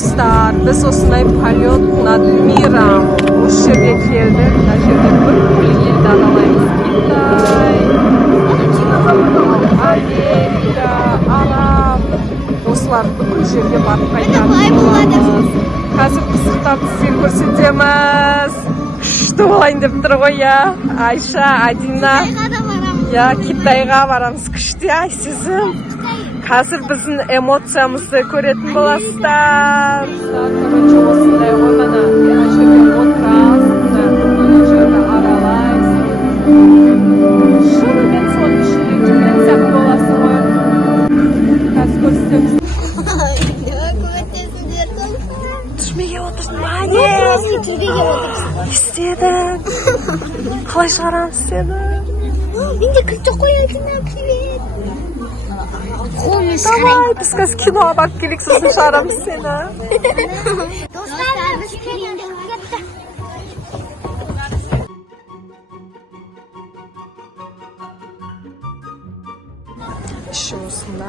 dostlar, biz osmay polyot nad miram. O'sha yerga keldik. Mana shu yerda bir yil dalalaymiz. Xitoy, Amerika, Arab. Do'stlar, bu yerga borib qaytamiz. Hozir qiziqdan sizga ko'rsatamiz. Kuchli bo'layin deb turib ya. Aysha, Adina. Ya Xitoyga boramiz. Kuchli aysizim. Hozir bizning emotsiyamizni ko'rатын bo'lasizlar. Короче, осындай ғой mana. Mana shu yerga o'tirasizlar. Mana shu yerda aralaysiz. Shundan so'ng ishlaydigan sap bo'lasiz ғой. Hozir ko'rsatamiz. Türmeye oturdum. Hayır. İstedim. Kalay şaran istedim. Şimdi kırçak koyaydın ne yapayım? Давай, biz kız kinoya bak gelik sizin şaram seni. Dostlar biz kerinde uyattı. İşim olsun da.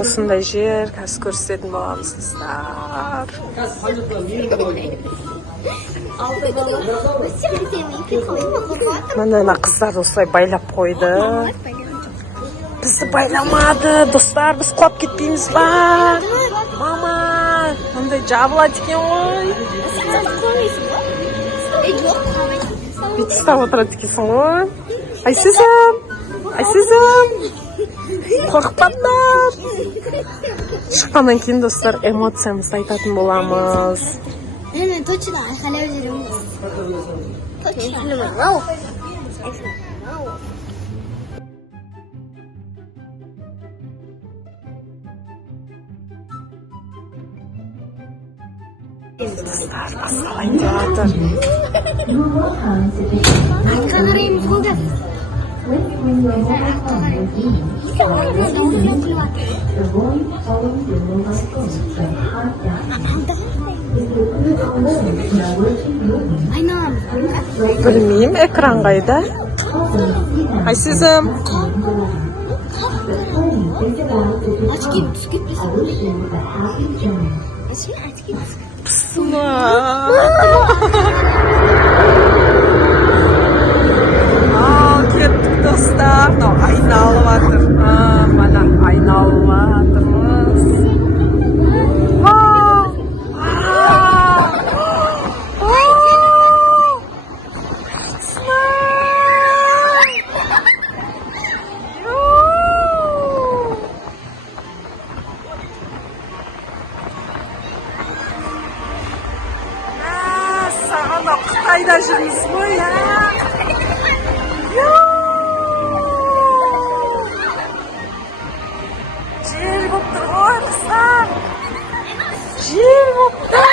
Осындай жер, қазір көрсететін боламыз қыздар. Мына қыздар осылай байлап қойды. Бізді байламады, достар, біз құлап кетпейміз ба? Мама, мындай жабылады екен ғой. Бүйтіп ұстап отырады екенсің ғой. Айсызым, айсызым. Қорқпаңдар. Шыққаннан кейін достар эмоциямызды айтатын боламыз. Мен точно айқайлап жүремін. Точно. Достар, ассалайм деп жатыр. Айтқа қараймыз болды. Білмеймін, экран қайда? Айсызым. Açık түсіп Пысына. Кеттік достар. Айналып жатыр. Мана айналып жатырмыз. Саған Қытайда жүрміз ғой, я. Жел болып тұр ғой, қыздар. Жел болып тұр.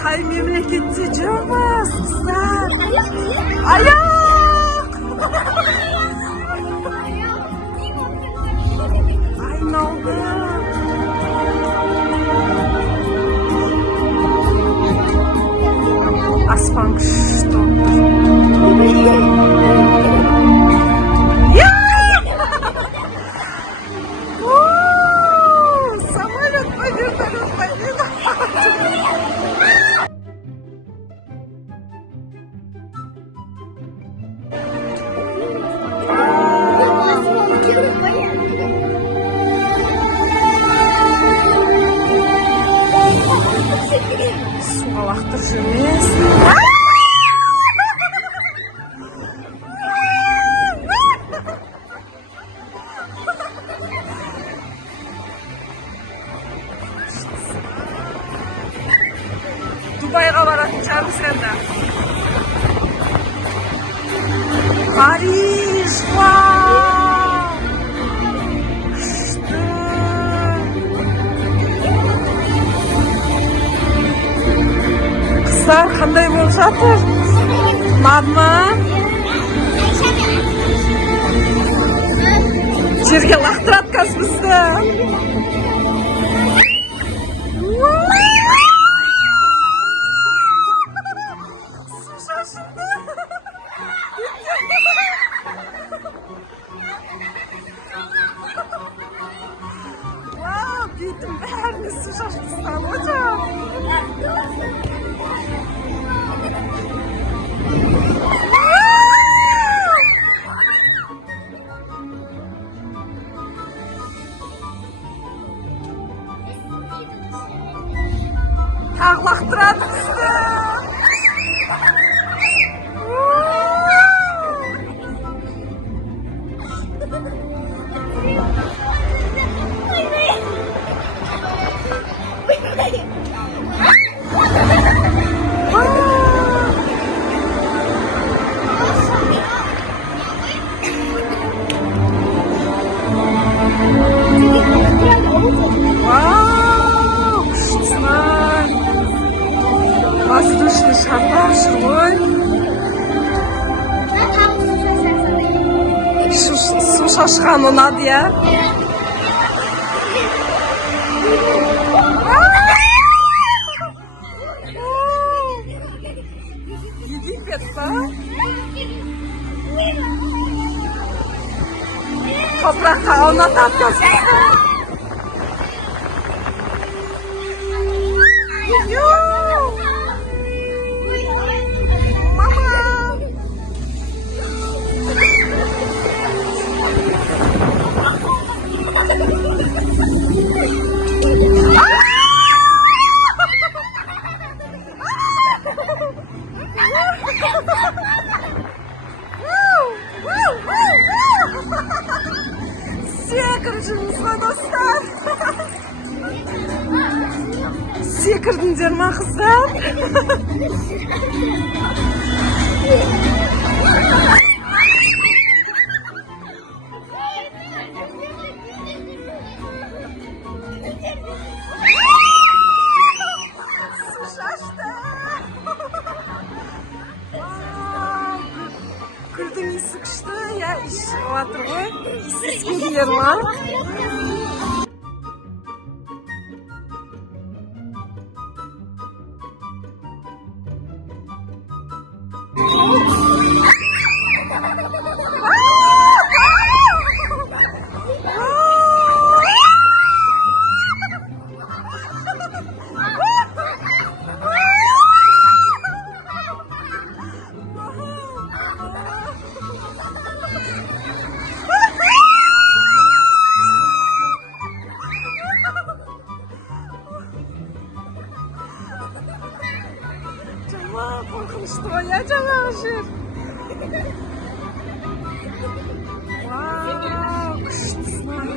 Қай мемлекетте жүрміз, қыздар? Аяқ! Айналды. Аспан күшті. Самолет по вертолет победа. Суға лақтыр жүрмес. Дубайға баратын шығармыз енді. Париж, вау! Күшті! Қыздар, қандай болып жатыр? Мама? Вау, битім бәріне су шашып тастаған ғой. Тағы лақтырады бізді. Вау, күштісінай. Воздушный шарлар жүр ғой. Су шашқан ұнады, я? Египет, па? Топыраққа аунатады қазір. Секірдіңізғой, достар. Секірдіңдер ма, қыздар? Су шашты. Күлдің есі күшті, я ішіп жатыр ғой. Сіз көрдіңдер ма? Жаңа қорқынышты ғой, я жаңағы жер. Вау, күштісінай.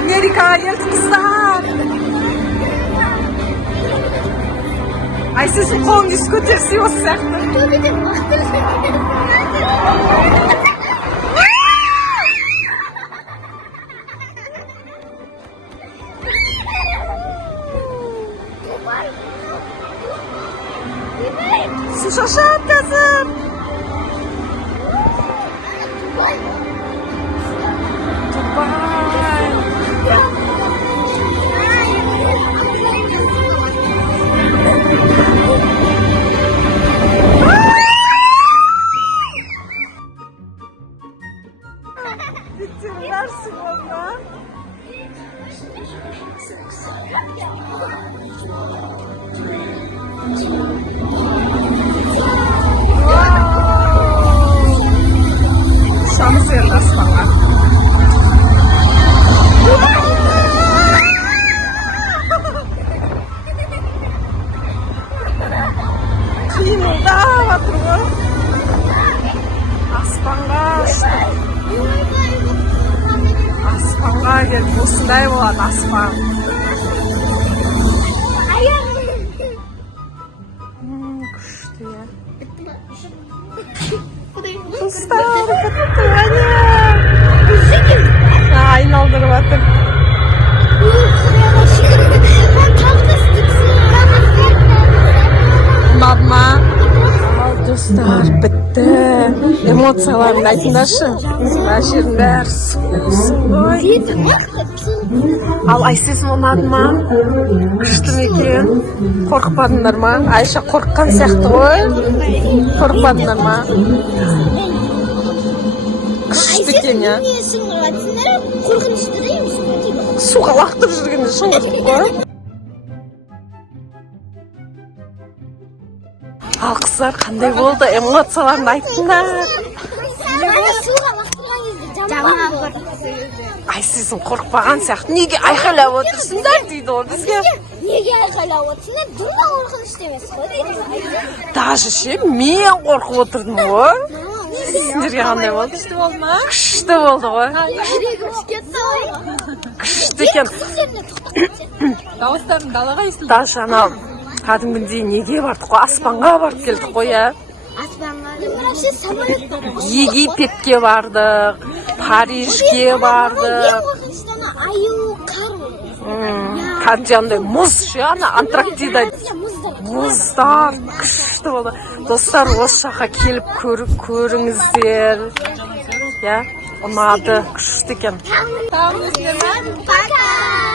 Америкаға келдік қыздар. Ай, сіздің қолыңыз көтерсе осы сияқты. Су шашады қазір. Bitirlersin valla. Şamız yerine aslanlar. Kıyımda batırı. Aslanlar işte. Aslanlar gelip osundayım olan aslan. Hayır. эмоцияларыңды айтыңдаршы. Мына жердің бәрі ой. Ал Айсесім ұнады ма? Күшті ме екен? Қорықпадыңдар ма? Айша қорыққан сияқты ғой. Қорықпадыңдар ма? Күшті екен, я? Суға лақтырып жүргенде шыңғыртып қой. Ал қыздар қандай болды? Эмоцияларыңды айттыңдар. Айсесім қорықпаған сияқты. Неге айқайлап отырсыңдар дейді ол бізге. Неге айқайлап отырсыңдар? Дұрда қорқынышты емес қой дейді. Даже ше, мен қорқып отырдым ғой. Сендерге қандай болды? Күшті болды ма? Күшті болды ғой. Күшті екен. Дауыстардың далаға естілді. Даже анау кәдімгідей неге бардық қой? Аспанға барып келдік қой, я. Египетке бардық, Парижге бардық. Кәдімгідей андай мұз ше, ана Антарктида мұздар күшті болды. Достар, осы жаққа келіп көріңіздер. Я, ұнады, күшті екен. Tamam, Müslüman. Пока!